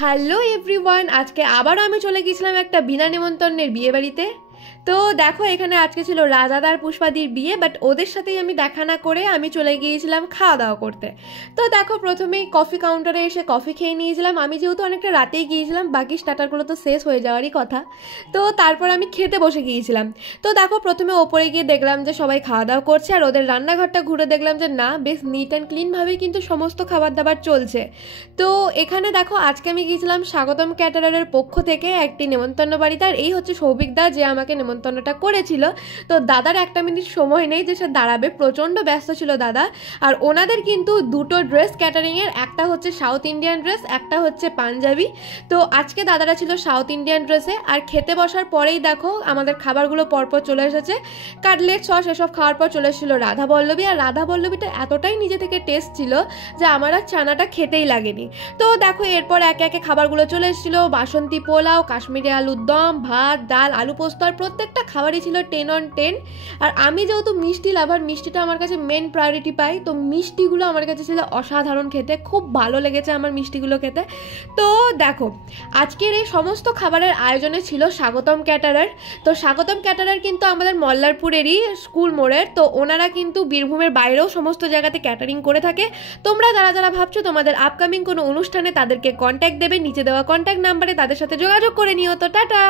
Hello everyone, আজকে আবারও আমি চলে গিয়েছিলাম একটা বিনা নিমন্ত্রণের বিয়ে বাড়িতে। তো দেখো, এখানে আজকে ছিল রাজাদার পুষ্পাদির বিয়ে, বাট ওদের সাথেই আমি দেখা না করে আমি চলে গিয়েছিলাম খাওয়া দাওয়া করতে। তো দেখো, প্রথমেই কফি কাউন্টারে এসে কফি খেয়ে নিয়েছিলাম। আমি যেহেতু অনেকটা রাতেই গিয়েছিলাম, বাকি স্টার্টারগুলো তো শেষ হয়ে যাওয়ারই কথা। তো তারপর আমি খেতে বসে গিয়েছিলাম। তো দেখো, প্রথমে ওপরে গিয়ে দেখলাম যে সবাই খাওয়া দাওয়া করছে, আর ওদের রান্নাঘরটা ঘুরে দেখলাম যে না, বেশ নিট অ্যান্ড ক্লিনভাবেই কিন্তু সমস্ত খাবার দাবার চলছে। তো এখানে দেখো, আজকে আমি গিয়েছিলাম স্বাগতম ক্যাটারারের পক্ষ থেকে একটি নেমন্তন্ন বাড়িতে, আর এই হচ্ছে সৌভিকদা যে আমাকে নেমন্তন্নটা করেছিল। তো দাদার একটা মিনিট সময় নেই যে সে দাঁড়াবে, প্রচণ্ড ব্যস্ত ছিল দাদা। আর ওনাদের কিন্তু দুটো ড্রেস ক্যাটারিংয়ের, একটা হচ্ছে সাউথ ইন্ডিয়ান ড্রেস, একটা হচ্ছে পাঞ্জাবি। তো আজকে দাদারা ছিল সাউথ ইন্ডিয়ান ড্রেসে। আর খেতে বসার পরেই দেখো আমাদের খাবারগুলো পরপর চলে এসেছে। কাটলেট সস এসব খাওয়ার পর চলে এসেছিল রাধা বল্লভী, আর রাধা বল্লভীটা এতটাই নিজে থেকে টেস্ট ছিল যে আমার আর চানাটা খেতেই লাগেনি। তো দেখো, এরপর একে একে খাবারগুলো চলে এসেছিলো। বাসন্তী পোলাও, কাশ্মীরি আলুর দম, ভাত, ডাল, আলু পোস্ত, আর প্রত্যেকটা খাবারই ছিল 10 on 10। আর আমি যেহেতু মিষ্টি লাভার, মিষ্টিটা আমার কাছে মেন প্রায়োরিটি পাই, তো মিষ্টিগুলো আমার কাছে ছিল অসাধারণ খেতে, খুব ভালো লেগেছে আমার মিষ্টিগুলো খেতে। তো দেখো, আজকের এই সমস্ত খাবারের আয়োজনে ছিল স্বাগতম ক্যাটারার। তো স্বাগতম ক্যাটারার কিন্তু আমাদের মল্লারপুরেরই স্কুল মোড়ের। তো ওনারা কিন্তু বীরভূমের বাইরেও সমস্ত জায়গাতে ক্যাটারিং করে থাকে। তোমরা যারা যারা ভাবছো তোমাদের আপকামিং কোনো অনুষ্ঠানে তাদেরকে কন্ট্যাক্ট দেবে, নিচে দেওয়া কন্ট্যাক্ট নাম্বারে তাদের সাথে যোগাযোগ করে নিও। তো টাটা।